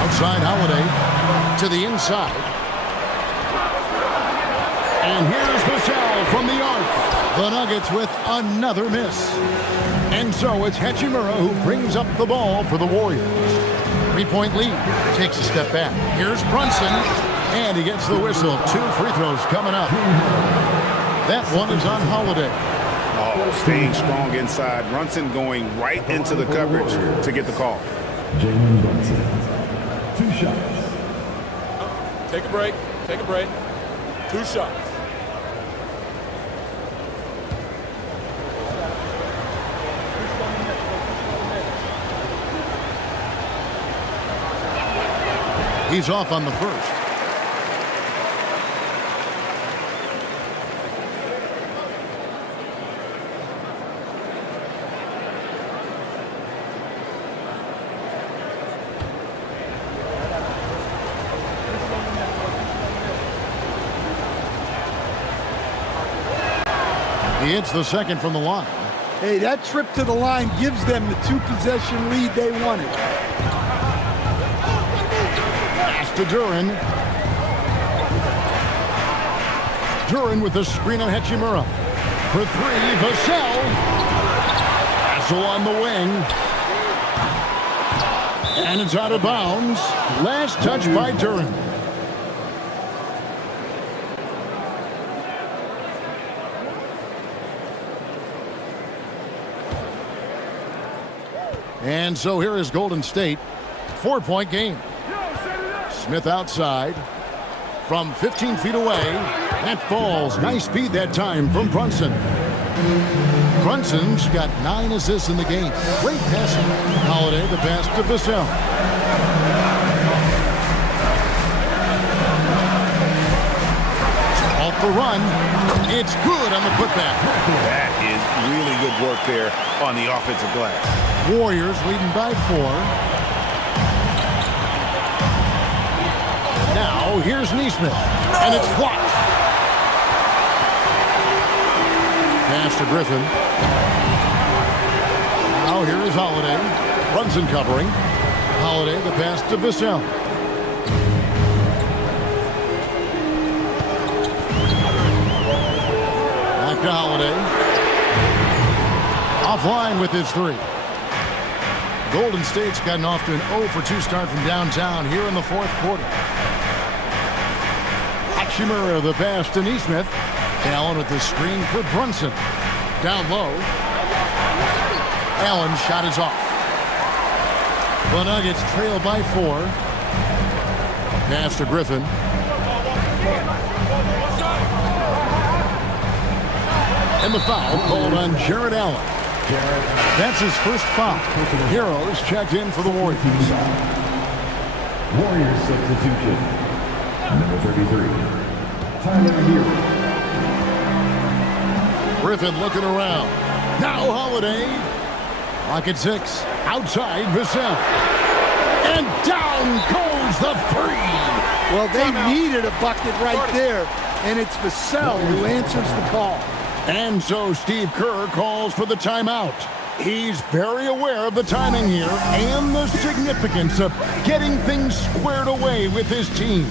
Outside Holiday to the inside. And here's Vassell from the arc. The Nuggets with another miss. And so it's Hachimura who brings up the ball for the Warriors. 3-point lead. Takes a step back. Here's Brunson. And he gets the whistle. 2 free throws coming up. That one is on Holiday. Oh, staying strong inside. Brunson going right into the coverage to get the call. Jalen Brunson. 2 shots. Take a break. Take a break. 2 shots. He's off on the first. He hits the second from the line. Hey, that trip to the line gives them the 2-possession lead they wanted. Pass to Duran. Duran with the screen on Hachimura. For three, Vassell. Vassell on the wing. And it's out of bounds. Last touch by Duran. And so here is Golden State. 4-point game. Smith outside. From 15 feet away. That falls. Nice speed that time from Brunson. Brunson's got 9 assists in the game. Great passing. Holiday the pass to Vassell. Off the run. It's good on the putback. That is really good work there on the offensive glass. Warriors leading by 4. Now here's Neesmith. And it's blocked. Pass to Griffin. Now here is Holiday. Brunson covering. Holiday the pass to Vassell. Back to Holiday. Offline with his 3. Golden State's gotten off to an 0-for-2 start from downtown here in the 4th quarter. Hachimura the pass to Neesmith. Allen with the screen for Brunson. Down low. Allen shot is off. The Nuggets trail by 4. Pass to Griffin. And the foul called on Jared Allen. That's his first foul. Heroes checked in for the Warriors. Warriors substitution. Number 33. Tyler Hero. Griffin looking around. Now Holiday. Clock at 6. Outside Vassell. And down goes the 3. Well, they needed a bucket right there, and it's Vassell who answers the call. And so Steve Kerr calls for the timeout. He's very aware of the timing here and the significance of getting things squared away with his team.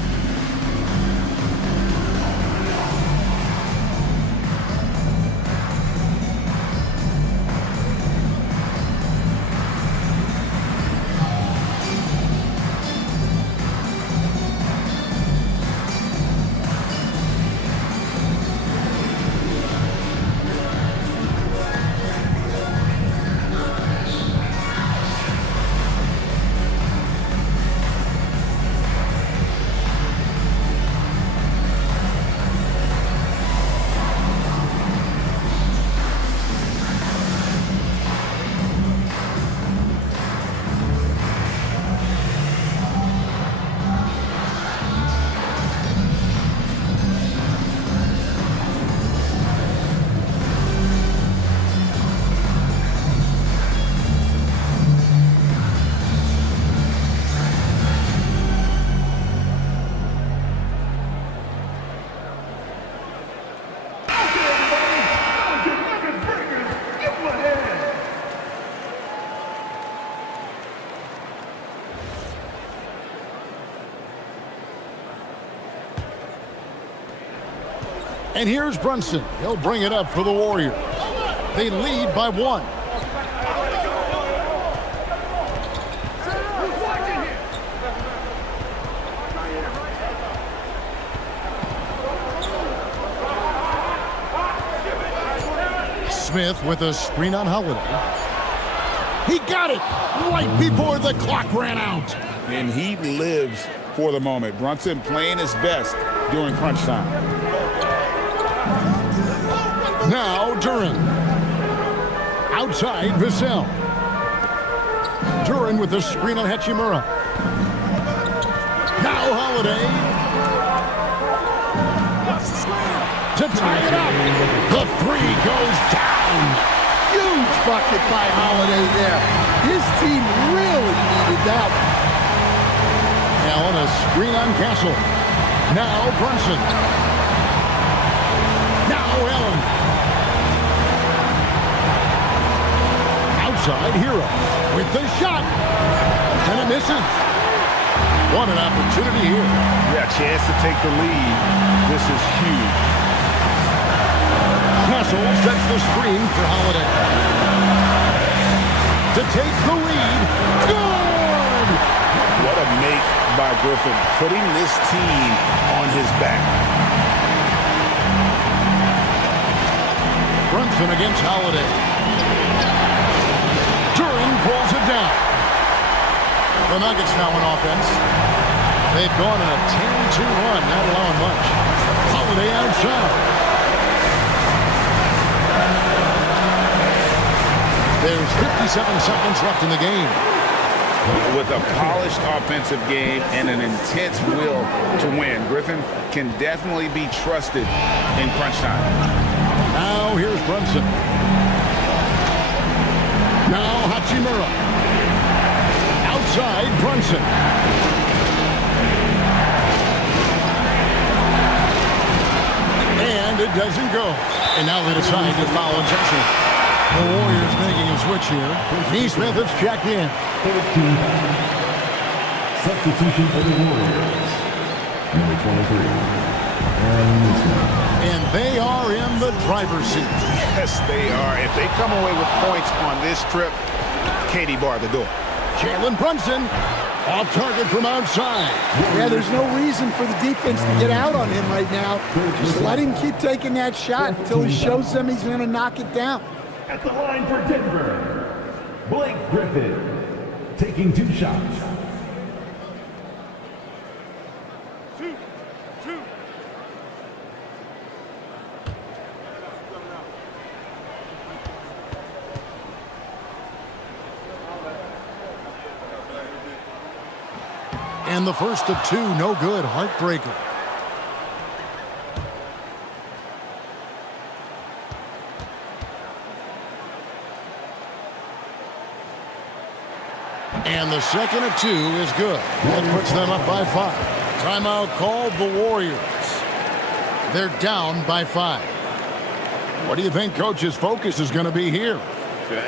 And here's Brunson. He'll bring it up for the Warriors. They lead by 1. Smith with a screen on Holiday. He got it right before the clock ran out. And he lives for the moment. Brunson playing his best during crunch time. Now Duran. Outside Vassell. Duran with the screen on Hachimura. Now Holiday. To tie it up. The 3 goes down. Huge bucket by Holiday there. His team really needed that one. Allen a screen on Castle. Now Brunson. Now Allen. side, Hero with the shot. And it misses. What an opportunity here. Yeah, chance to take the lead. This is huge. Castle sets the screen for Holiday. To take the lead. Good! What a make by Griffin, putting this team on his back. Brunson against Holiday. Turing pulls it down. The Nuggets now in offense. They've gone on a 10-2 run, not allowing much. Holiday outside. There's 57 seconds left in the game. With a polished offensive game and an intense will to win, Griffin can definitely be trusted in crunch time. Now here's Brunson. Now Hachimura. Outside Brunson. And it doesn't go. And now they decide to foul intentionally. The Warriors making a switch here. Neesmith has checked in. Substitution for the Warriors. Number 23. And they are in the driver's seat. Yes, they are. If they come away with points on this trip, Katie barred the door. Jalen Brunson off target from outside. Yeah, there's no reason for the defense to get out on him right now. Just let him keep taking that shot until he shows them he's going to knock it down. At the line for Denver, Blake Griffin, taking 2 shots. And the first of 2, no good. Heartbreaker. And the second of 2 is good. That puts them up by 5. Timeout called the Warriors. They're down by 5. What do you think Coach's focus is going to be here?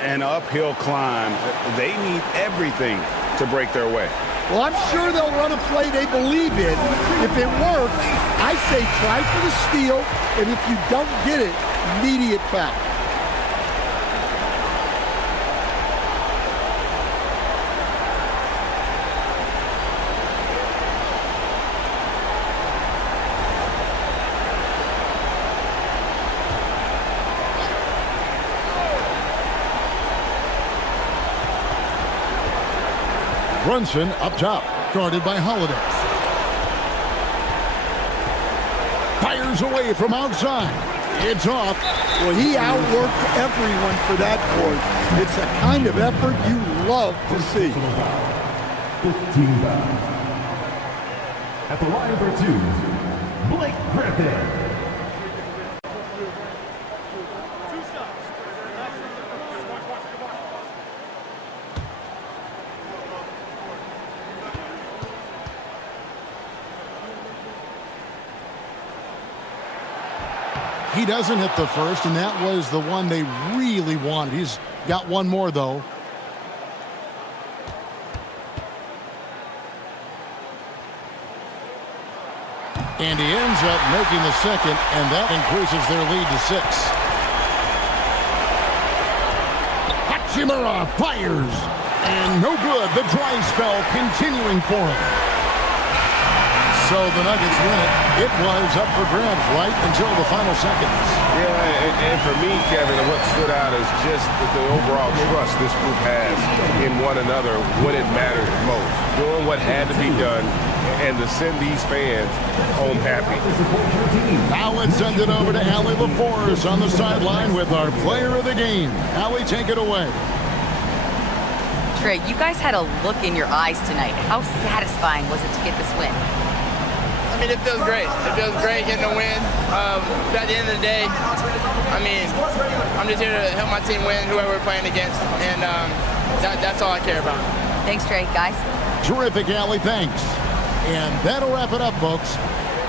An uphill climb. They need everything to break their way. Well, I'm sure they'll run a play they believe in. If it works, I say try for the steal, and if you don't get it, immediate foul. Brunson up top, guarded by Holiday. Fires away from outside. It's off. Well, he outworked everyone for that board. It's a kind of effort you love to see. 15 fouls. At the line for 2, Blake Griffin. He doesn't hit the first, and that was the one they really wanted. He's got one more, though. And he ends up making the second, and that increases their lead to 6. Hachimura fires, and no good. The dry spell continuing for him. So the Nuggets win it. It was up for grabs right until the final seconds. Yeah, and for me, Kevin, what stood out is just the overall trust this group has in one another when it mattered most. Doing what had to be done and to send these fans home happy. Now let's send it over to Allie LaForce on the sideline with our player of the game. Allie, take it away. Trey, you guys had a look in your eyes tonight. How satisfying was it to get this win? I mean, it feels great. It feels great getting a win. But at the end of the day, I mean, I'm just here to help my team win, whoever we're playing against, and that's all I care about. Thanks, Trey. Guys? Terrific, Allie. Thanks. And that'll wrap it up, folks.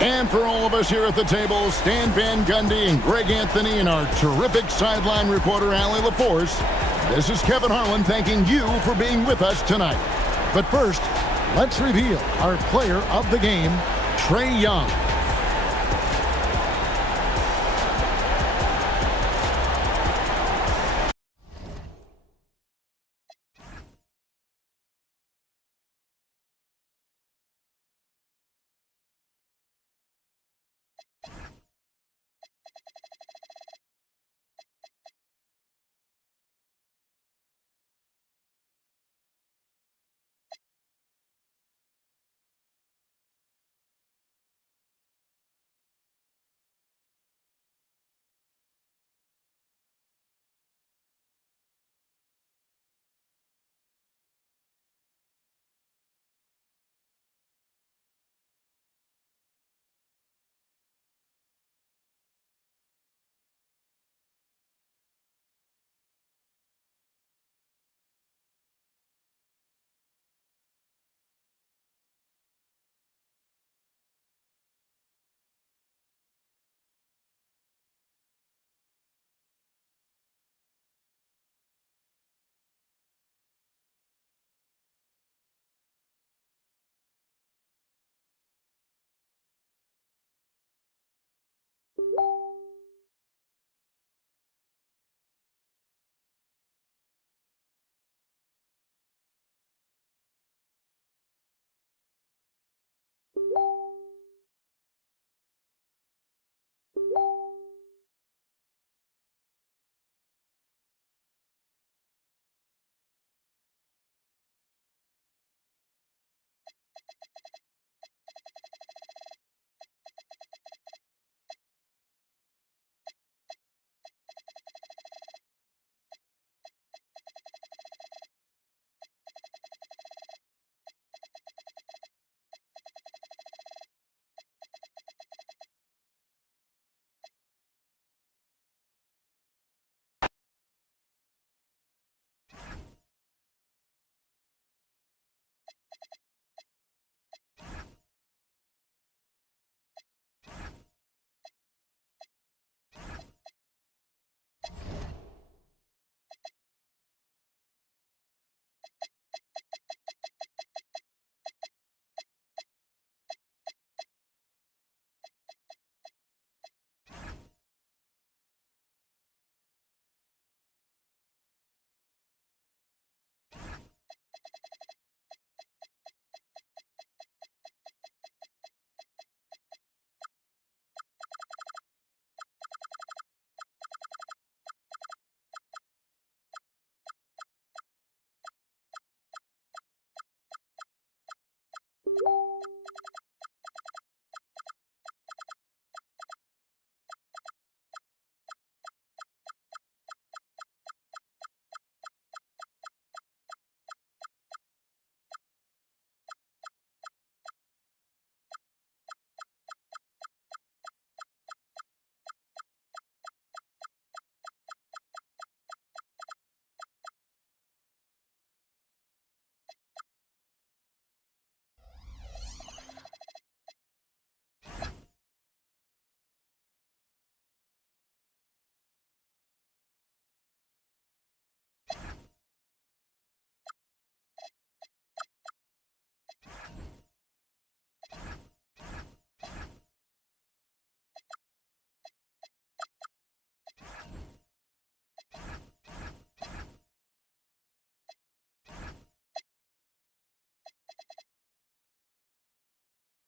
And for all of us here at the table, Stan Van Gundy and Greg Anthony and our terrific sideline reporter, Allie LaForce, this is Kevin Harlan thanking you for being with us tonight. But first, let's reveal our player of the game, Trae Young.